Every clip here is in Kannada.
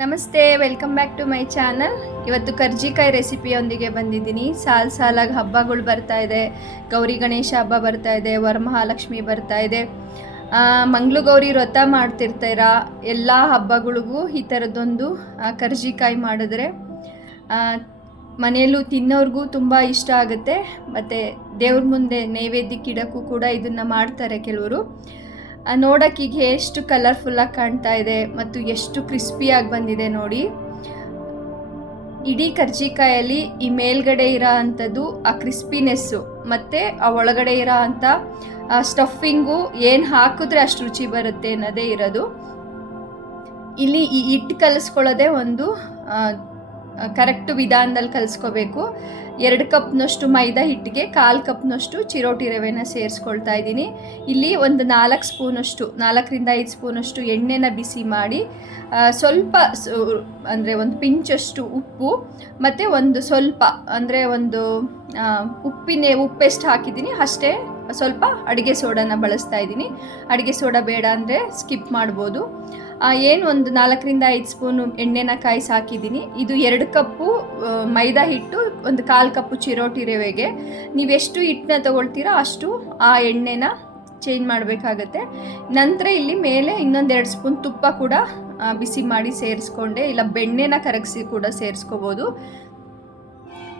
ನಮಸ್ತೆ, welcome back to my channel. ಇವತ್ತು ಕರ್ಜಿಕಾಯಿ ರೆಸಿಪಿಯೊಂದಿಗೆ ಬಂದಿದ್ದೀನಿ. ಸಾಲಾಗಿ ಹಬ್ಬಗಳು ಬರ್ತಾ ಇದೆ. ಗೌರಿ ಗಣೇಶ ಹಬ್ಬ ಬರ್ತಾ ಇದೆ, ವರಮಹಾಲಕ್ಷ್ಮಿ ಬರ್ತಾ ಇದೆ, ಮಂಗಳಗೌರಿ ವ್ರತ ಮಾಡ್ತಿರ್ತೀರ. ಎಲ್ಲ ಹಬ್ಬಗಳಿಗೂ ಈ ಥರದ್ದೊಂದು ಕರ್ಜಿಕಾಯಿ ಮಾಡಿದ್ರೆ ಮನೆಯಲ್ಲೂ ತಿನ್ನೋರ್ಗೂ ತುಂಬ ಇಷ್ಟ ಆಗುತ್ತೆ. ಮತ್ತು ದೇವ್ರ ಮುಂದೆ ನೈವೇದ್ಯಕ್ಕೆ ಇಡೋಕ್ಕೂ ಕೂಡ ಇದನ್ನು ಮಾಡ್ತಾರೆ ಕೆಲವರು. ನೋಡೋಕ್ಕೀಗ ಎಷ್ಟು ಕಲರ್ಫುಲ್ಲಾಗಿ ಕಾಣ್ತಾ ಇದೆ ಮತ್ತು ಎಷ್ಟು ಕ್ರಿಸ್ಪಿಯಾಗಿ ಬಂದಿದೆ ನೋಡಿ. ಇಡೀ ಕರ್ಜಿಕಾಯಲ್ಲಿ ಈ ಮೇಲ್ಗಡೆ ಇರೋ ಅಂಥದ್ದು ಆ ಕ್ರಿಸ್ಪಿನೆಸ್ಸು ಮತ್ತು ಆ ಒಳಗಡೆ ಇರೋ ಅಂಥ ಸ್ಟಫಿಂಗು ಏನು ಹಾಕಿದ್ರೆ ಅಷ್ಟು ರುಚಿ ಬರುತ್ತೆ ಅನ್ನೋದೇ ಇರೋದು. ಇಲ್ಲಿ ಈ ಹಿಟ್ಟು ಕಲಿಸ್ಕೊಳ್ಳೋದೇ ಒಂದು ಕರೆಕ್ಟ್ ವಿಧಾನದಲ್ಲಿ ಕಲಿಸ್ಕೋಬೇಕು. 2 ಕಪ್ನಷ್ಟು ಮೈದಾ ಹಿಟ್ಟಿಗೆ 1/4 ಕಪ್ನಷ್ಟು ಚಿರೋಟಿ ರವೆನ ಸೇರಿಸ್ಕೊಳ್ತಾ ಇದ್ದೀನಿ. ಇಲ್ಲಿ ಒಂದು 4 ಸ್ಪೂನಷ್ಟು 4ರಿಂದ 5 ಸ್ಪೂನಷ್ಟು ಎಣ್ಣೆನ ಬಿಸಿ ಮಾಡಿ ಸ್ವಲ್ಪ ಅಂದರೆ ಒಂದು ಪಿಂಚಷ್ಟು ಉಪ್ಪು ಮತ್ತು ಒಂದು ಸ್ವಲ್ಪ ಅಂದರೆ ಒಂದು ಉಪ್ಪೆಷ್ಟು ಹಾಕಿದ್ದೀನಿ ಅಷ್ಟೇ ಸ್ವಲ್ಪ ಅಡುಗೆ ಸೋಡಾನ ಬಳಸ್ತಾ ಇದ್ದೀನಿ. ಅಡುಗೆ ಸೋಡಾ ಬೇಡ ಅಂದರೆ ಸ್ಕಿಪ್ ಮಾಡ್ಬೋದು. ಏನು ಒಂದು 4ರಿಂದ 5 ಸ್ಪೂನು ಎಣ್ಣೆನ ಕಾಯಿಸಿ ಹಾಕಿದ್ದೀನಿ. ಇದು 2 ಕಪ್ಪು ಮೈದಾ ಹಿಟ್ಟು, ಒಂದು 1/4 ಕಪ್ಪು ಚಿರೋಟಿ ರವೆಗೆ ನೀವೆಷ್ಟು ಹಿಟ್ಟನ್ನ ತೊಗೊಳ್ತೀರೋ ಅಷ್ಟು ಆ ಎಣ್ಣೆನ ಚೇಂಜ್ ಮಾಡಬೇಕಾಗತ್ತೆ. ನಂತರ ಇಲ್ಲಿ ಮೇಲೆ ಇನ್ನೊಂದು 2 ಸ್ಪೂನ್ ತುಪ್ಪ ಕೂಡ ಬಿಸಿ ಮಾಡಿ ಸೇರಿಸ್ಕೊಂಡೆ, ಇಲ್ಲ ಬೆಣ್ಣೆನ ಕರಗಿಸಿ ಕೂಡ ಸೇರಿಸ್ಕೋಬೋದು.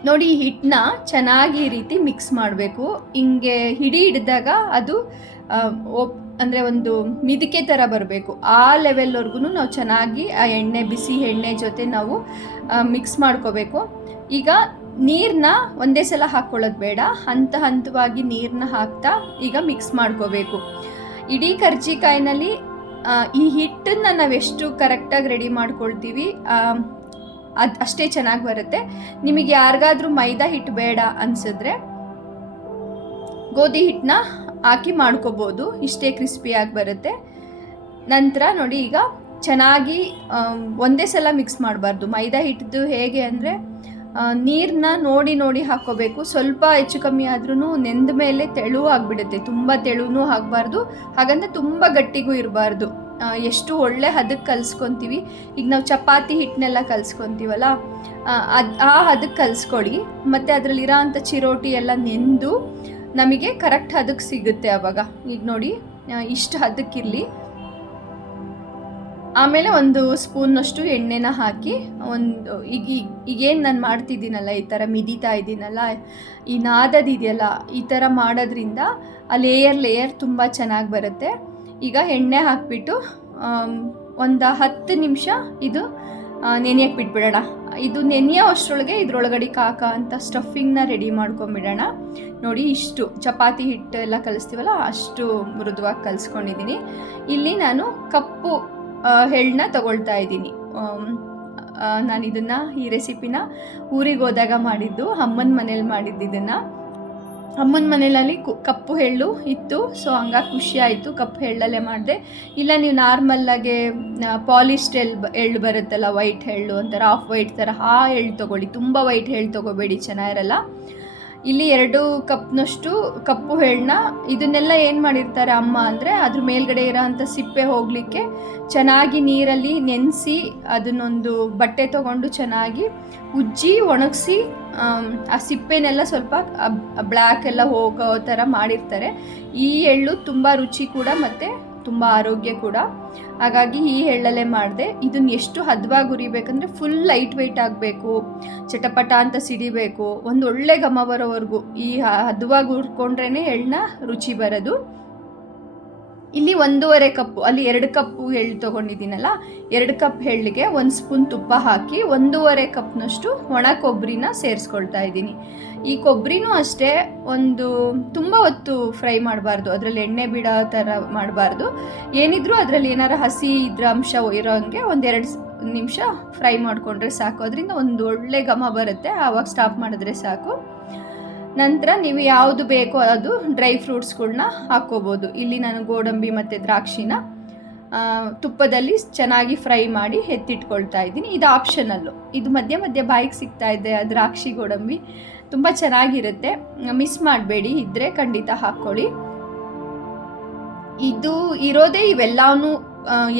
ನೋಡಿ, ಈ ಹಿಟ್ಟನ್ನ ಚೆನ್ನಾಗಿ ಈ ರೀತಿ ಮಿಕ್ಸ್ ಮಾಡಬೇಕು. ಹಿಂಗೆ ಹಿಡಿದಾಗ ಅದು ಅಂದರೆ ಒಂದು ಮಿದಿಕೆ ಥರ ಬರಬೇಕು. ಆ ಲೆವೆಲ್ವರೆಗೂ ನಾವು ಚೆನ್ನಾಗಿ ಆ ಬಿಸಿ ಎಣ್ಣೆ ಜೊತೆ ನಾವು ಮಿಕ್ಸ್ ಮಾಡ್ಕೋಬೇಕು. ಈಗ ನೀರನ್ನ ಒಂದೇ ಸಲ ಹಾಕ್ಕೊಳ್ಳೋದು ಬೇಡ, ಹಂತವಾಗಿ ನೀರನ್ನ ಹಾಕ್ತಾ ಈಗ ಮಿಕ್ಸ್ ಮಾಡ್ಕೋಬೇಕು. ಇಡೀ ಕರ್ಜಿಕಾಯಿನಲ್ಲಿ ಈ ಹಿಟ್ಟನ್ನು ನಾವೆಷ್ಟು ಕರೆಕ್ಟಾಗಿ ರೆಡಿ ಮಾಡ್ಕೊಳ್ತೀವಿ ಅದು ಅಷ್ಟೇ ಚೆನ್ನಾಗಿ ಬರುತ್ತೆ. ನಿಮಗೆ ಯಾರಿಗಾದ್ರೂ ಮೈದಾ ಹಿಟ್ಟು ಬೇಡ ಅನಿಸಿದ್ರೆ ಗೋಧಿ ಹಿಟ್ಟನ್ನ ಹಾಕಿ ಮಾಡ್ಕೋಬೋದು, ಇಷ್ಟೇ ಕ್ರಿಸ್ಪಿಯಾಗಿ ಬರುತ್ತೆ. ನಂತರ ನೋಡಿ, ಈಗ ಚೆನ್ನಾಗಿ ಒಂದೇ ಸಲ ಮಿಕ್ಸ್ ಮಾಡಬಾರ್ದು. ಮೈದಾ ಹಿಟ್ಟದ್ದು ಹೇಗೆ ಅಂದರೆ ನೀರನ್ನ ನೋಡಿ ಹಾಕ್ಕೋಬೇಕು. ಸ್ವಲ್ಪ ಹೆಚ್ಚು ಕಮ್ಮಿ ಆದ್ರೂ ನೆಂದ ಮೇಲೆ ತೆಳು ಆಗಿಬಿಡುತ್ತೆ. ತುಂಬ ತೆಳುನೂ ಆಗಬಾರ್ದು, ಹಾಗಂದ್ರೆ ತುಂಬ ಗಟ್ಟಿಗೂ ಇರಬಾರ್ದು. ಎಷ್ಟು ಒಳ್ಳೆ ಹದಕ್ಕೆ ಕಲಿಸ್ಕೊತೀವಿ. ಈಗ ನಾವು ಚಪಾತಿ ಹಿಟ್ಟನ್ನೆಲ್ಲ ಕಲಿಸ್ಕೊತೀವಲ್ಲ, ಆ ಹದಕ್ಕೆ ಕಲಿಸ್ಕೊಳ್ಳಿ. ಮತ್ತು ಅದರಲ್ಲಿರೋ ಅಂಥ ಚಿರೋಟಿ ಎಲ್ಲ ನೆಂದು ನಮಗೆ ಕರೆಕ್ಟ್ ಹದಕ್ಕೆ ಸಿಗುತ್ತೆ ಆವಾಗ. ಈಗ ನೋಡಿ, ಇಷ್ಟು ಹದಕ್ಕಿರಲಿ. ಆಮೇಲೆ ಒಂದು ಸ್ಪೂನ್ನಷ್ಟು ಎಣ್ಣೆನ ಹಾಕಿ ಈಗೇನು ನಾನು ಮಾಡ್ತಿದ್ದೀನಲ್ಲ, ಈ ಥರ ಮಿದಿತಾ ಇದ್ದೀನಲ್ಲ, ಈ ನಾದದಿದೆಯಲ್ಲ, ಈ ಥರ ಮಾಡೋದ್ರಿಂದ ಆ ಲೇಯರ್ ತುಂಬ ಚೆನ್ನಾಗಿ ಬರುತ್ತೆ. ಈಗ ಎಣ್ಣೆ ಹಾಕಿಬಿಟ್ಟು ಒಂದು 10 ನಿಮಿಷ ಇದು ನೆನೆಯಕ್ಕೆ ಬಿಟ್ಬಿಡೋಣ. ಇದು ನೆನೆಯೋ ಅಷ್ಟರೊಳಗೆ ಇದ್ರೊಳಗಡೆ ಅಂತ ಸ್ಟಫಿಂಗ್ನ ರೆಡಿ ಮಾಡ್ಕೊಂಬಿಡೋಣ. ನೋಡಿ, ಇಷ್ಟು ಚಪಾತಿ ಹಿಟ್ಟು ಎಲ್ಲ ಕಲಿಸ್ತೀವಲ್ಲ ಅಷ್ಟು ಮೃದುವಾಗಿ ಕಲಿಸ್ಕೊಂಡಿದ್ದೀನಿ. ಇಲ್ಲಿ ನಾನು ಕಪ್ಪು ಎಳ್ಳನ್ನ ತಗೊಳ್ತಾ ಇದ್ದೀನಿ. ನಾನು ಇದನ್ನು ಈ ರೆಸಿಪಿನ ಊರಿಗೆ ಹೋದಾಗ ಮಾಡಿದ್ದು, ಅಮ್ಮನ ಮನೇಲಿ ಮಾಡಿದ್ದು. ಇದನ್ನು ಅಮ್ಮನ ಮನೆಯಲ್ಲಿ ಕಪ್ಪು ಎಳ್ಳು ಇತ್ತು, ಸೊ ಹಂಗಾಗಿ ಖುಷಿ ಆಯಿತು. ಕಪ್ಪು ಎಳ್ಳಲ್ಲೇ ಮಾಡಿದೆ. ಇಲ್ಲ ನೀವು ನಾರ್ಮಲ್ಲಾಗೆ ಪಾಲಿಶ್ಡ್ ಎಳ್ಳು ಬರುತ್ತಲ್ಲ, ವೈಟ್ ಎಳ್ಳು ಒಂಥರ ಆಫ್ ವೈಟ್ ಥರ, ಆ ಎಳ್ಳು ತೊಗೊಳ್ಳಿ. ತುಂಬ ವೈಟ್ ಎಳ್ಳು ತೊಗೋಬೇಡಿ, ಚೆನ್ನಾಗಿರಲ್ಲ. ಇಲ್ಲಿ 2 ಕಪ್ನಷ್ಟು ಕಪ್ಪು ಎಳ್ಳನ್ನ ಇದನ್ನೆಲ್ಲ ಏನು ಮಾಡಿರ್ತಾರೆ ಅಮ್ಮ ಅಂದರೆ, ಅದ್ರ ಮೇಲ್ಗಡೆ ಇರೋ ಅಂಥ ಸಿಪ್ಪೆ ಹೋಗಲಿಕ್ಕೆ ಚೆನ್ನಾಗಿ ನೀರಲ್ಲಿ ನೆನೆಸಿ ಅದನ್ನೊಂದು ಬಟ್ಟೆ ತೊಗೊಂಡು ಚೆನ್ನಾಗಿ ಉಜ್ಜಿ ಒಣಗಿಸಿ ಆ ಸಿಪ್ಪೆನೆಲ್ಲ ಸ್ವಲ್ಪ ಬ್ಲ್ಯಾಕ್ ಎಲ್ಲ ಹೋಗೋ ಥರ ಮಾಡಿರ್ತಾರೆ. ಈ ಎಳ್ಳು ತುಂಬ ರುಚಿ ಕೂಡ ಮತ್ತು ತುಂಬ ಆರೋಗ್ಯ ಕೂಡ. ಹಾಗಾಗಿ ಈ ಎಳ್ಳಲ್ಲೇ ಮಾಡಿದೆ. ಇದನ್ನು ಎಷ್ಟು ಹದವಾಗಿ ಹುರಿಬೇಕಂದ್ರೆ ಫುಲ್ ಲೈಟ್ ವೆಯ್ಟ್ ಆಗಬೇಕು, ಚಟಪಟ ಅಂತ ಸಿಡಿಬೇಕು, ಒಂದು ಒಳ್ಳೆ ಘಮ ಬರೋವರೆಗೂ ಈ ಹದವಾಗಿ ಹುರ್ಕೊಂಡ್ರೇ ಎಳ್ಳನ್ನ ರುಚಿ ಬರೋದು. ಇಲ್ಲಿ 1.5 ಕಪ್ಪು, ಅಲ್ಲಿ 2 ಕಪ್ಪು ಎಳ್ಳು ತೊಗೊಂಡಿದ್ದೀನಲ್ಲ, 2 ಕಪ್ ಎಳ್ಳಿಗೆ 1 ಸ್ಪೂನ್ ತುಪ್ಪ ಹಾಕಿ 1.5 ಕಪ್ನಷ್ಟು ಒಣ ಕೊಬ್ಬರಿನ ಸೇರಿಸ್ಕೊಳ್ತಾ ಇದ್ದೀನಿ. ಈ ಕೊಬ್ಬರಿನೂ ಅಷ್ಟೇ ಒಂದು ತುಂಬ ಹೊತ್ತು ಫ್ರೈ ಮಾಡಬಾರ್ದು, ಅದರಲ್ಲಿ ಎಣ್ಣೆ ಬಿಡೋ ಥರ ಮಾಡಬಾರ್ದು. ಏನಿದ್ರೂ ಅದರಲ್ಲಿ ಏನಾರು ಹಸಿ ಇದ್ರ ಅಂಶ ಇರೋ ಹಂಗೆ 1-2 ನಿಮಿಷ ಫ್ರೈ ಮಾಡಿಕೊಂಡ್ರೆ ಸಾಕು. ಅದರಿಂದ ಒಂದು ಒಳ್ಳೆ ಘಮ ಬರುತ್ತೆ, ಆವಾಗ ಸ್ಟಾಪ್ ಮಾಡಿದ್ರೆ ಸಾಕು. ನಂತರ ನೀವು ಯಾವುದು ಬೇಕೋ ಅದು ಡ್ರೈ ಫ್ರೂಟ್ಸ್ಗಳನ್ನ ಹಾಕ್ಕೋಬೋದು. ಇಲ್ಲಿ ನಾನು ಗೋಡಂಬಿ ಮತ್ತು ದ್ರಾಕ್ಷಿನ ತುಪ್ಪದಲ್ಲಿ ಚೆನ್ನಾಗಿ ಫ್ರೈ ಮಾಡಿ ಎತ್ತಿಟ್ಕೊಳ್ತಾ ಇದ್ದೀನಿ. ಇದು ಆಪ್ಷನಲ್ಲು, ಇದು ಮಧ್ಯೆ ಬಾಯಿಗೆ ಸಿಗ್ತಾ ಇದೆ. ದ್ರಾಕ್ಷಿ ಗೋಡಂಬಿ ತುಂಬ ಚೆನ್ನಾಗಿರುತ್ತೆ, ಮಿಸ್ ಮಾಡಬೇಡಿ. ಇದ್ದರೆ ಖಂಡಿತ ಹಾಕ್ಕೊಳ್ಳಿ. ಇದು ಇರೋದೇ ಇವೆಲ್ಲವೂ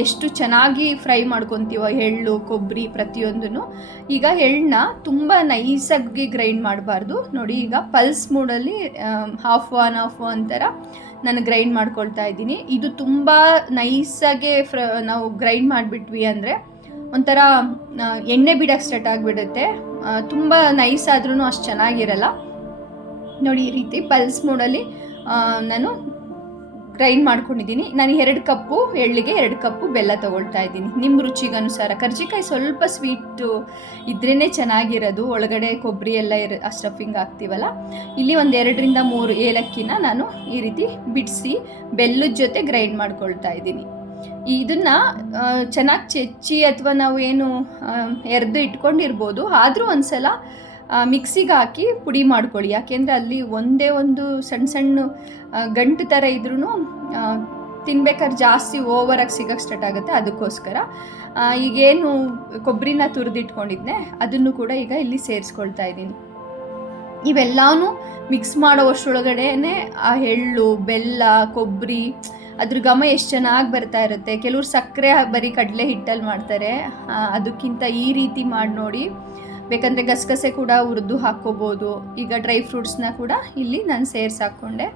ಎಷ್ಟು ಚೆನ್ನಾಗಿ ಫ್ರೈ ಮಾಡ್ಕೊತೀವೋ ಎಳ್ಳು ಕೊಬ್ಬರಿ ಪ್ರತಿಯೊಂದೂ. ಈಗ ಎಳ್ಳನ್ನ ತುಂಬ ನೈಸಾಗಿ ಗ್ರೈಂಡ್ ಮಾಡಬಾರ್ದು. ನೋಡಿ ಈಗ ಪಲ್ಸ್ ಮೂಡಲ್ಲಿ ಹಾಫ್ ಒನ್ ಥರ ನಾನು ಗ್ರೈಂಡ್ ಮಾಡ್ಕೊಳ್ತಾ ಇದ್ದೀನಿ. ಇದು ತುಂಬ ನೈಸಾಗೆ ನಾವು ಗ್ರೈಂಡ್ ಮಾಡಿಬಿಟ್ವಿ ಅಂದರೆ ಒಂಥರ ಎಣ್ಣೆ ಬಿಡೋಕ್ಕೆ ಸ್ಟಾರ್ಟ್ ಆಗಿಬಿಡುತ್ತೆ. ತುಂಬ ನೈಸ್ ಆದ್ರೂ ಅಷ್ಟು ಚೆನ್ನಾಗಿರಲ್ಲ. ನೋಡಿ ಈ ರೀತಿ ಪಲ್ಸ್ ಮೂಡಲ್ಲಿ ನಾನು ಗ್ರೈಂಡ್ ಮಾಡ್ಕೊಂಡಿದ್ದೀನಿ. ನಾನು 2 ಕಪ್ಪು ಎಳ್ಳಿಗೆ 2 ಕಪ್ಪು ಬೆಲ್ಲ ತೊಗೊಳ್ತಾ ಇದ್ದೀನಿ, ನಿಮ್ಮ ರುಚಿಗನುಸಾರ. ಕರ್ಜಿಕಾಯಿ ಸ್ವಲ್ಪ ಸ್ವೀಟು ಇದ್ರೇ ಚೆನ್ನಾಗಿರೋದು, ಒಳಗಡೆ ಕೊಬ್ಬರಿ ಎಲ್ಲ ಸ್ಟಫಿಂಗ್ ಹಾಕ್ತೀವಲ್ಲ. ಇಲ್ಲಿ ಒಂದು 2ರಿಂದ 3 ಏಲಕ್ಕಿನ ನಾನು ಈ ರೀತಿ ಬಿಡಿಸಿ ಬೆಲ್ಲದ ಜೊತೆ ಗ್ರೈಂಡ್ ಮಾಡ್ಕೊಳ್ತಾ ಇದ್ದೀನಿ. ಇದನ್ನು ಚೆನ್ನಾಗಿ ಚೆಚ್ಚಿ ಅಥವಾ ನಾವು ಏನು ಎರೆದು ಇಟ್ಕೊಂಡಿರ್ಬೋದು, ಆದರೂ ಒಂದು ಸಲ ಮಿಕ್ಸಿಗೆ ಹಾಕಿ ಪುಡಿ ಮಾಡ್ಕೊಳ್ಳಿ. ಯಾಕೆಂದರೆ ಅಲ್ಲಿ ಒಂದೇ ಒಂದು ಸಣ್ಣ ಸಣ್ಣ ಗಂಟು ಥರ ಇದ್ರೂ ತಿನ್ಬೇಕಾದ್ರೆ ಜಾಸ್ತಿ ಓವರಾಗಿ ಸಿಗೋಕ್ಕೆ ಸ್ಟಾರ್ಟ್ ಆಗುತ್ತೆ. ಅದಕ್ಕೋಸ್ಕರ ಈಗೇನು ಕೊಬ್ಬರಿನ ತುರಿದಿಟ್ಕೊಂಡಿದ್ದೆ ಅದನ್ನು ಕೂಡ ಈಗ ಇಲ್ಲಿ ಸೇರಿಸ್ಕೊಳ್ತಾ ಇದ್ದೀನಿ. ಇವೆಲ್ಲವೂ ಮಿಕ್ಸ್ ಮಾಡೋ ಅಷ್ಟರೊಳಗಡೆ ಆ ಎಳ್ಳು ಬೆಲ್ಲ ಕೊಬ್ಬರಿ ಅದ್ರ ಘಮ ಎಷ್ಟು ಚೆನ್ನಾಗಿ ಬರ್ತಾ ಇರುತ್ತೆ. ಕೆಲವ್ರು ಸಕ್ಕರೆ ಬರೀ ಕಡಲೆ ಹಿಟ್ಟಲ್ಲಿ ಮಾಡ್ತಾರೆ, ಅದಕ್ಕಿಂತ ಈ ರೀತಿ ಮಾಡಿ ನೋಡಿ. ಬೇಕಂದರೆ ಗಸಗಸೆ ಕೂಡ ಹುರಿದು ಹಾಕ್ಕೋಬೋದು. ಈಗ ಡ್ರೈ ಫ್ರೂಟ್ಸ್ನ ಕೂಡ ಇಲ್ಲಿ ನಾನು ಹಾಕ್ಕೊಂಡೆ,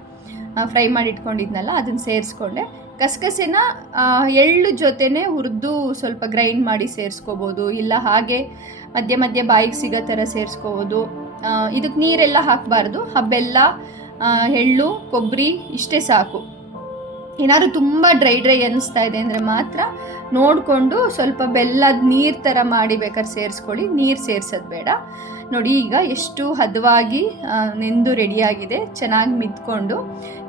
ಫ್ರೈ ಮಾಡಿ ಇಟ್ಕೊಂಡಿದ್ನಲ್ಲ ಅದನ್ನು ಸೇರಿಸ್ಕೊಂಡೆ. ಗಸಗಸೆನ ಎಳ್ಳು ಜೊತೆನೇ ಹುರಿದು ಸ್ವಲ್ಪ ಗ್ರೈಂಡ್ ಮಾಡಿ ಸೇರಿಸ್ಕೋಬೋದು, ಇಲ್ಲ ಹಾಗೆ ಮಧ್ಯೆ ಮಧ್ಯೆ ಬಾಯಿಗೆ ಸಿಗೋ ಥರ ಸೇರಿಸ್ಕೋಬೋದು. ಇದಕ್ಕೆ ನೀರೆಲ್ಲ ಹಾಕಬಾರ್ದು. ಆ ಬೆಲ್ಲ ಎಳ್ಳು ಕೊಬ್ಬರಿ ಇಷ್ಟೇ ಸಾಕು. ಏನಾದರೂ ತುಂಬ ಡ್ರೈ ಅನ್ನಿಸ್ತಾ ಇದೆ ಅಂದರೆ ಮಾತ್ರ ನೋಡಿಕೊಂಡು ಸ್ವಲ್ಪ ಬೆಲ್ಲದ ನೀರು ಥರ ಮಾಡಿ ಬೇಕಾದ್ರೆ ಸೇರಿಸ್ಕೊಳ್ಳಿ, ನೀರು ಸೇರಿಸೋದು ಬೇಡ. ನೋಡಿ ಈಗ ಎಷ್ಟು ಹದವಾಗಿ ನೆಂದು ರೆಡಿಯಾಗಿದೆ, ಚೆನ್ನಾಗಿ ಮಿದ್ಕೊಂಡು.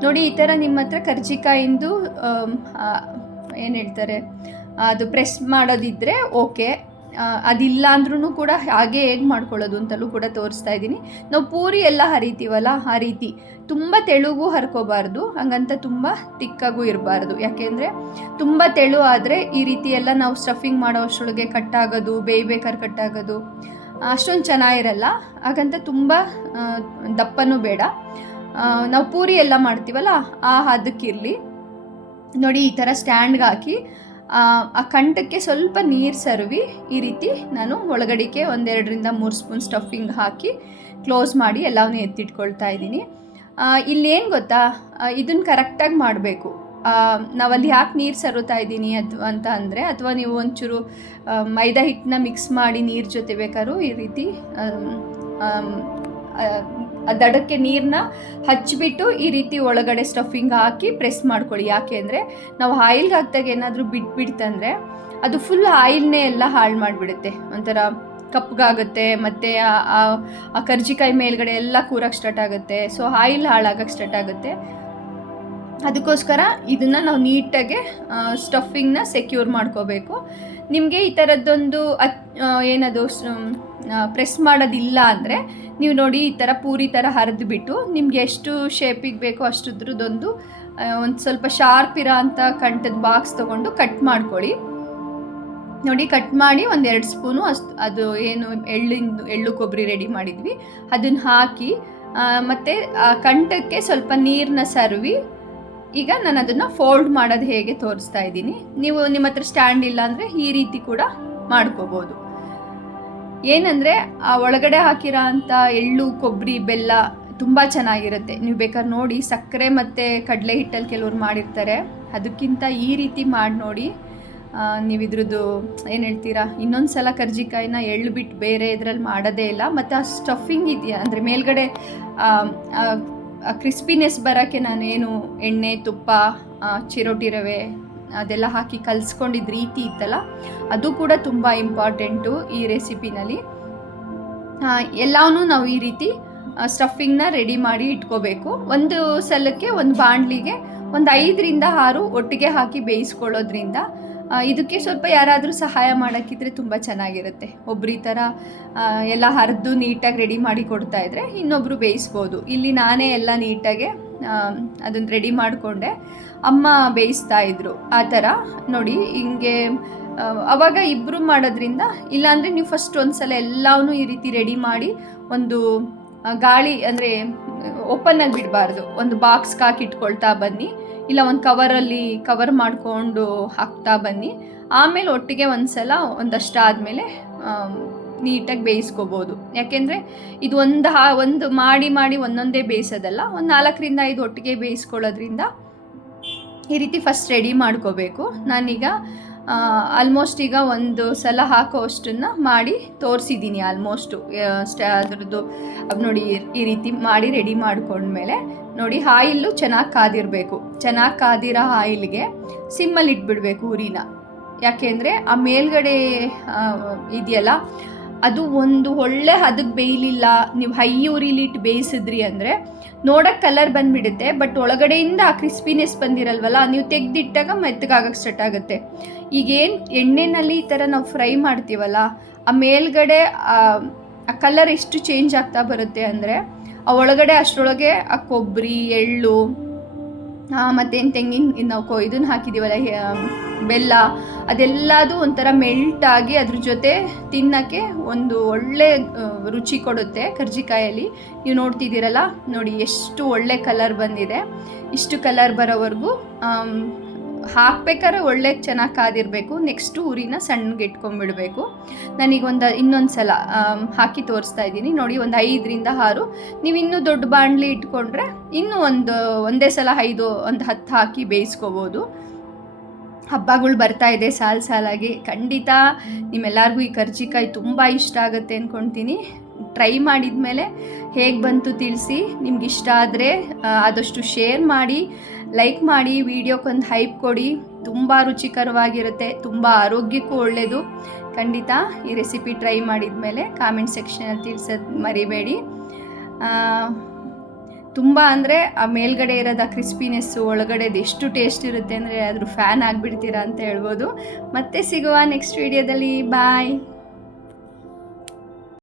ನೋಡಿ ಈ ಥರ ನಿಮ್ಮ ಹತ್ರ ಕರ್ಜಿಕಾಯಿಂದು ಏನು ಹೇಳ್ತಾರೆ ಅದು ಪ್ರೆಸ್ ಮಾಡೋದಿದ್ದರೆ ಓಕೆ, ಅದಿಲ್ಲ ಅಂದ್ರೂ ಕೂಡ ಹಾಗೆ ಹೇಗೆ ಮಾಡ್ಕೊಳ್ಳೋದು ಅಂತಲೂ ಕೂಡ ತೋರಿಸ್ತಾ ಇದ್ದೀನಿ. ನಾವು ಪೂರಿ ಎಲ್ಲ ಹರಿತೀವಲ್ಲ ಆ ರೀತಿ ತುಂಬ ತೆಳುಗೂ ಹರ್ಕೋಬಾರ್ದು, ಹಂಗಂತ ತುಂಬ ತಿಕ್ಕಾಗೂ ಇರಬಾರ್ದು. ಯಾಕೆಂದರೆ ತುಂಬ ತೆಳು ಆದರೆ ಈ ರೀತಿ ಎಲ್ಲ ನಾವು ಸ್ಟಫಿಂಗ್ ಮಾಡೋ ಅಷ್ಟರೊಳಗೆ ಕಟ್ಟಾಗೋದು, ಬೇಯ್ಬೇಕಾದ್ರೆ ಕಟ್ಟಾಗೋದು ಅಷ್ಟೊಂದು ಚೆನ್ನಾಗಿರಲ್ಲ. ಹಾಗಂತ ತುಂಬ ದಪ್ಪನೂ ಬೇಡ. ನಾವು ಪೂರಿ ಎಲ್ಲ ಮಾಡ್ತೀವಲ್ಲ ಆ ಹದಕ್ಕಿರಲಿ. ನೋಡಿ ಈ ಥರ ಸ್ಟ್ಯಾಂಡ್ಗೆ ಹಾಕಿ ಆ ಕಂಠಕ್ಕೆ ಸ್ವಲ್ಪ ನೀರು ಸರವಿ ಈ ರೀತಿ ನಾನು ಒಳಗಡೆಗೆ 1-2ರಿಂದ 3 ಸ್ಪೂನ್ ಸ್ಟಫಿಂಗ್ ಹಾಕಿ ಕ್ಲೋಸ್ ಮಾಡಿ ಎಲ್ಲವನ್ನೂ ಎತ್ತಿಟ್ಕೊಳ್ತಾ ಇದ್ದೀನಿ. ಇಲ್ಲೇನು ಗೊತ್ತಾ, ಇದನ್ನು ಕರೆಕ್ಟಾಗಿ ಮಾಡಬೇಕು. ನಾವಲ್ಲಿ ಯಾಕೆ ನೀರು ಸರುತ್ತಾ ಇದ್ದೀನಿ ಅಂತ ಅಂದರೆ, ಅಥವಾ ನೀವು ಒಂಚೂರು ಮೈದಾ ಹಿಟ್ಟನ್ನ ಮಿಕ್ಸ್ ಮಾಡಿ ನೀರು ಜೊತೆ ಬೇಕಾದ್ರೂ ಈ ರೀತಿ ದಡಕ್ಕೆ ನೀರನ್ನ ಹಚ್ಚಿಬಿಟ್ಟು ಈ ರೀತಿ ಒಳಗಡೆ ಸ್ಟಫಿಂಗ್ ಹಾಕಿ ಪ್ರೆಸ್ ಮಾಡ್ಕೊಳ್ಳಿ. ಯಾಕೆ ಅಂದರೆ ನಾವು ಆಯಿಲ್ಗೆ ಹಾಕಿದಾಗ ಏನಾದರೂ ಬಿಟ್ಬಿಡ್ತಂದರೆ ಅದು ಫುಲ್ ಆಯಿಲ್ನೇ ಎಲ್ಲ ಹಾಳು ಮಾಡಿಬಿಡುತ್ತೆ, ಒಂಥರ ಕಪ್ಪಗಾಗುತ್ತೆ, ಮತ್ತು ಆ ಕರ್ಜಿಕಾಯಿ ಮೇಲ್ಗಡೆ ಎಲ್ಲ ಕೂರಕ್ಕೆ ಸ್ಟಾರ್ಟ್ ಆಗುತ್ತೆ. ಸೊ ಆಯಿಲ್ ಹಾಳಾಗಕ್ಕೆ ಸ್ಟಾರ್ಟ್ ಆಗುತ್ತೆ. ಅದಕ್ಕೋಸ್ಕರ ಇದನ್ನು ನಾವು ನೀಟಾಗಿ ಸ್ಟಫಿಂಗ್ನ ಸೆಕ್ಯೂರ್ ಮಾಡ್ಕೋಬೇಕು. ನಿಮಗೆ ಈ ಥರದ್ದೊಂದು ಏನದು ಪ್ರೆಸ್ ಮಾಡೋದಿಲ್ಲ ಅಂದರೆ ನೀವು ನೋಡಿ ಈ ಥರ ಪೂರಿ ಥರ ಹರಿದ್ಬಿಟ್ಟು ನಿಮ್ಗೆ ಎಷ್ಟು ಶೇಪಿಗೆ ಬೇಕೋ ಅಷ್ಟುದ್ರದ್ದೊಂದು ಒಂದು ಸ್ವಲ್ಪ ಶಾರ್ಪ್ ಇರೋ ಅಂಥ ಕಂಠದ ಬಾಕ್ಸ್ ತೊಗೊಂಡು ಕಟ್ ಮಾಡ್ಕೊಳ್ಳಿ. ನೋಡಿ ಕಟ್ ಮಾಡಿ 1-2 ಸ್ಪೂನು ಅದು ಏನು ಎಳ್ಳು ಕೊಬ್ಬರಿ ರೆಡಿ ಮಾಡಿದ್ವಿ ಅದನ್ನು ಹಾಕಿ ಮತ್ತು ಕಂಠಕ್ಕೆ ಸ್ವಲ್ಪ ನೀರನ್ನ ಸರವಿ ಈಗ ನಾನು ಅದನ್ನು ಫೋಲ್ಡ್ ಮಾಡೋದು ಹೇಗೆ ತೋರಿಸ್ತಾ ಇದ್ದೀನಿ. ನೀವು ನಿಮ್ಮ ಹತ್ರ ಸ್ಟ್ಯಾಂಡ್ ಇಲ್ಲ ಅಂದರೆ ಈ ರೀತಿ ಕೂಡ ಮಾಡ್ಕೋಬೋದು. ಏನಂದರೆ ಆ ಒಳಗಡೆ ಹಾಕಿರೋ ಅಂಥ ಎಳ್ಳು ಕೊಬ್ಬರಿ ಬೆಲ್ಲ ತುಂಬ ಚೆನ್ನಾಗಿರುತ್ತೆ. ನೀವು ಬೇಕಾದ್ರೆ ನೋಡಿ, ಸಕ್ಕರೆ ಮತ್ತು ಕಡಲೆ ಹಿಟ್ಟಲ್ಲಿ ಕೆಲವ್ರು ಮಾಡಿರ್ತಾರೆ, ಅದಕ್ಕಿಂತ ಈ ರೀತಿ ಮಾಡಿ ನೋಡಿ. ನೀವು ಇದ್ರದ್ದು ಏನು ಹೇಳ್ತೀರಾ, ಇನ್ನೊಂದು ಸಲ ಕರ್ಜಿಕಾಯಿನ ಎಳ್ಳು ಬಿಟ್ಟು ಬೇರೆ ಇದರಲ್ಲಿ ಮಾಡೋದೇ ಇಲ್ಲ. ಮತ್ತು ಆ ಸ್ಟಫಿಂಗ್ ಇದೆಯಾ ಅಂದರೆ ಮೇಲ್ಗಡೆ ಕ್ರಿಸ್ಪಿನೆಸ್ ಬರೋಕ್ಕೆ ನಾನೇನು ಎಣ್ಣೆ ತುಪ್ಪ ಚಿರೋಟಿ ರವೆ ಅದೆಲ್ಲ ಹಾಕಿ ಕಲಿಸ್ಕೊಂಡಿದ್ದ ರೀತಿ ಇತ್ತಲ್ಲ, ಅದು ಕೂಡ ತುಂಬ ಇಂಪಾರ್ಟೆಂಟು ಈ ರೆಸಿಪಿನಲ್ಲಿ. ಎಲ್ಲವನ್ನೂ ನಾವು ಈ ರೀತಿ ಸ್ಟಫಿಂಗ್ನ ರೆಡಿ ಮಾಡಿ ಇಟ್ಕೋಬೇಕು. ಒಂದು ಸಲಕ್ಕೆ ಒಂದು ಬಾಣಲಿಗೆ 5ರಿಂದ 6 ಒಟ್ಟಿಗೆ ಹಾಕಿ ಬೇಯಿಸ್ಕೊಳ್ಳೋದ್ರಿಂದ ಇದಕ್ಕೆ ಸ್ವಲ್ಪ ಯಾರಾದರೂ ಸಹಾಯ ಮಾಡೋಕ್ಕಿದ್ರೆ ತುಂಬ ಚೆನ್ನಾಗಿರುತ್ತೆ. ಒಬ್ರು ಈ ಥರ ಎಲ್ಲ ಹರಿದು ನೀಟಾಗಿ ರೆಡಿ ಮಾಡಿ ಕೊಡ್ತಾಯಿದ್ರೆ ಇನ್ನೊಬ್ಬರು ಬೇಯಿಸ್ಬೋದು. ಇಲ್ಲಿ ನಾನೇ ಎಲ್ಲ ನೀಟಾಗೆ ಅದನ್ನು ರೆಡಿ ಮಾಡಿಕೊಂಡೆ, ಅಮ್ಮ ಬೇಯಿಸ್ತಾ ಇದ್ರು ಆ ಥರ. ನೋಡಿ ಹಿಂಗೆ ಆವಾಗ ಇಬ್ಬರು ಮಾಡೋದ್ರಿಂದ, ಇಲ್ಲಾಂದರೆ ನೀವು ಫಸ್ಟ್ ಒಂದು ಸಲ ಎಲ್ಲವನ್ನೂ ಈ ರೀತಿ ರೆಡಿ ಮಾಡಿ ಒಂದು ಗಾಳಿ ಅಂದರೆ ಓಪನ್ನಾಗಿ ಬಿಡಬಾರ್ದು, ಒಂದು ಬಾಕ್ಸ್ಗೆ ಹಾಕಿ ಇಟ್ಕೊಳ್ತಾ ಬನ್ನಿ. ಇಲ್ಲ ಒಂದು ಕವರಲ್ಲಿ ಕವರ್ ಮಾಡಿಕೊಂಡು ಹಾಕ್ತಾ ಬನ್ನಿ. ಆಮೇಲೆ ಒಟ್ಟಿಗೆ ಒಂದಷ್ಟು ಆದಮೇಲೆ ನೀಟಾಗಿ ಬೇಯಿಸ್ಕೋಬೋದು. ಯಾಕೆಂದರೆ ಇದು ಒಂದು ಮಾಡಿ ಒಂದೊಂದೇ ಬೇಯಿಸೋದಲ್ಲ, ಒಂದು 4ರಿಂದ 5 ಒಟ್ಟಿಗೆ ಬೇಯಿಸ್ಕೊಳ್ಳೋದ್ರಿಂದ ಈ ರೀತಿ ಫಸ್ಟ್ ರೆಡಿ ಮಾಡ್ಕೋಬೇಕು. ನಾನೀಗ ಆಲ್ಮೋಸ್ಟ್ ಈಗ ಒಂದು ಸಲ ಹಾಕೋ ಅಷ್ಟನ್ನು ಮಾಡಿ ತೋರಿಸಿದ್ದೀನಿ ಆಲ್ಮೋಸ್ಟು. ಅದರದ್ದು ನೋಡಿ ಈ ರೀತಿ ಮಾಡಿ ರೆಡಿ ಮಾಡ್ಕೊಂಡ್ಮೇಲೆ ನೋಡಿ ಆಯಿಲ್ಲು ಚೆನ್ನಾಗಿ ಕಾದಿರಬೇಕು. ಚೆನ್ನಾಗಿ ಕಾದಿರೋ ಆಯಿಲ್ಗೆ ಸಿಮ್ಮಲ್ಲಿ ಇಟ್ಬಿಡಬೇಕು ಉರಿನ. ಯಾಕೆಂದರೆ ಆ ಮೇಲ್ಗಡೆ ಇದೆಯಲ್ಲ ಅದು ಒಂದು ಒಳ್ಳೆ ಹದಕ್ಕೆ ಬೇಯಲಿಲ್ಲ, ನೀವು ಹೈ ಉರಿಲಿಟ್ಟು ಬೇಯಿಸಿದ್ರಿ ಅಂದರೆ ನೋಡೋಕ್ಕೆ ಕಲರ್ ಬಂದುಬಿಡುತ್ತೆ, ಬಟ್ ಒಳಗಡೆಯಿಂದ ಆ ಕ್ರಿಸ್ಪಿನೆಸ್ ಬಂದಿರಲ್ವಲ್ಲ, ನೀವು ತೆಗೆದಿಟ್ಟಾಗ ಮೆತ್ತಗಾಗಕ್ಕೆ ಸ್ಟಾರ್ಟ್ ಆಗುತ್ತೆ. ಈಗೇನು ಎಣ್ಣೆಯಲ್ಲಿ ಈ ಥರ ನಾವು ಫ್ರೈ ಮಾಡ್ತೀವಲ್ಲ, ಆ ಮೇಲ್ಗಡೆ ಆ ಕಲರ್ ಎಷ್ಟು ಚೇಂಜ್ ಆಗ್ತಾ ಬರುತ್ತೆ ಅಂದರೆ ಆ ಒಳಗಡೆ ಅಷ್ಟರೊಳಗೆ ಆ ಕೊಬ್ಬರಿ, ಎಳ್ಳು, ಮತ್ತೇನು ತೆಂಗಿನ ನಾವು ಇದನ್ನು ಹಾಕಿದ್ದೀವಲ್ಲ ಬೆಲ್ಲ, ಅದೆಲ್ಲದು ಒಂಥರ ಮೆಲ್ಟಾಗಿ ಅದ್ರ ಜೊತೆ ತಿನ್ನೋಕ್ಕೆ ಒಂದು ಒಳ್ಳೆ ರುಚಿ ಕೊಡುತ್ತೆ ಕರ್ಜಿಕಾಯಲ್ಲಿ. ನೀವು ನೋಡ್ತಿದ್ದೀರಲ್ಲ, ನೋಡಿ ಎಷ್ಟು ಒಳ್ಳೆ ಕಲರ್ ಬಂದಿದೆ. ಇಷ್ಟು ಕಲರ್ ಬರೋವರೆಗೂ ಹಾಕ್ಬೇಕಾದ್ರೆ ಒಳ್ಳೆ ಚೆನ್ನಾಗಿ ಕಾದಿರಬೇಕು. ನೆಕ್ಸ್ಟು ಉರಿನ ಸಣ್ಣಗೆ ಇಟ್ಕೊಂಡ್ಬಿಡಬೇಕು. ನಾನೀಗ ಇನ್ನೊಂದು ಸಲ ಹಾಕಿ ತೋರಿಸ್ತಾ ಇದ್ದೀನಿ ನೋಡಿ. ಒಂದು 5ರಿಂದ 6, ನೀವು ಇನ್ನೂ ದೊಡ್ಡ ಬಾಣಲಿ ಇಟ್ಕೊಂಡ್ರೆ ಇನ್ನೂ ಒಂದೇ ಸಲ 5 ಒಂದು 10 ಹಾಕಿ ಬೇಯಿಸ್ಕೋಬೋದು. ಹಬ್ಬಗಳು ಬರ್ತಾ ಇದೆ ಸಾಲಾಗಿ. ಖಂಡಿತ ನಿಮ್ಮೆಲ್ಲರಿಗೂ ಈ ಕರ್ಜಿಕಾಯಿ ತುಂಬ ಇಷ್ಟ ಆಗುತ್ತೆ ಅಂದ್ಕೊಳ್ತೀನಿ. ಟ್ರೈ ಮಾಡಿದ ಮೇಲೆ ಹೇಗೆ ಬಂತು ತಿಳಿಸಿ. ನಿಮ್ಗೆ ಇಷ್ಟ ಆದರೆ ಆದಷ್ಟು ಶೇರ್ ಮಾಡಿ, ಲೈಕ್ ಮಾಡಿ, ವಿಡಿಯೋಕ್ಕೊಂದು ಹೈಪ್ ಕೊಡಿ. ತುಂಬ ರುಚಿಕರವಾಗಿರುತ್ತೆ, ತುಂಬ ಆರೋಗ್ಯಕ್ಕೂ ಒಳ್ಳೆಯದು. ಖಂಡಿತ ಈ ರೆಸಿಪಿ ಟ್ರೈ ಮಾಡಿದ ಮೇಲೆ ಕಾಮೆಂಟ್ ಸೆಕ್ಷನಲ್ಲಿ ತಿಳಿಸೋದು ಮರಿಬೇಡಿ. ತುಂಬ ಅಂದರೆ ಆ ಮೇಲ್ಗಡೆ ಇರೋದು ಆ ಕ್ರಿಸ್ಪಿನೆಸ್ಸು, ಒಳಗಡೆದು ಎಷ್ಟು ಟೇಸ್ಟ್ ಇರುತ್ತೆ ಅಂದರೆ ಅದ್ರ ಫ್ಯಾನ್ ಆಗಿಬಿಡ್ತೀರಾ ಅಂತ ಹೇಳ್ಬೋದು. ಮತ್ತೆ ಸಿಗುವ ನೆಕ್ಸ್ಟ್ ವಿಡಿಯೋದಲ್ಲಿ. ಬಾಯ್.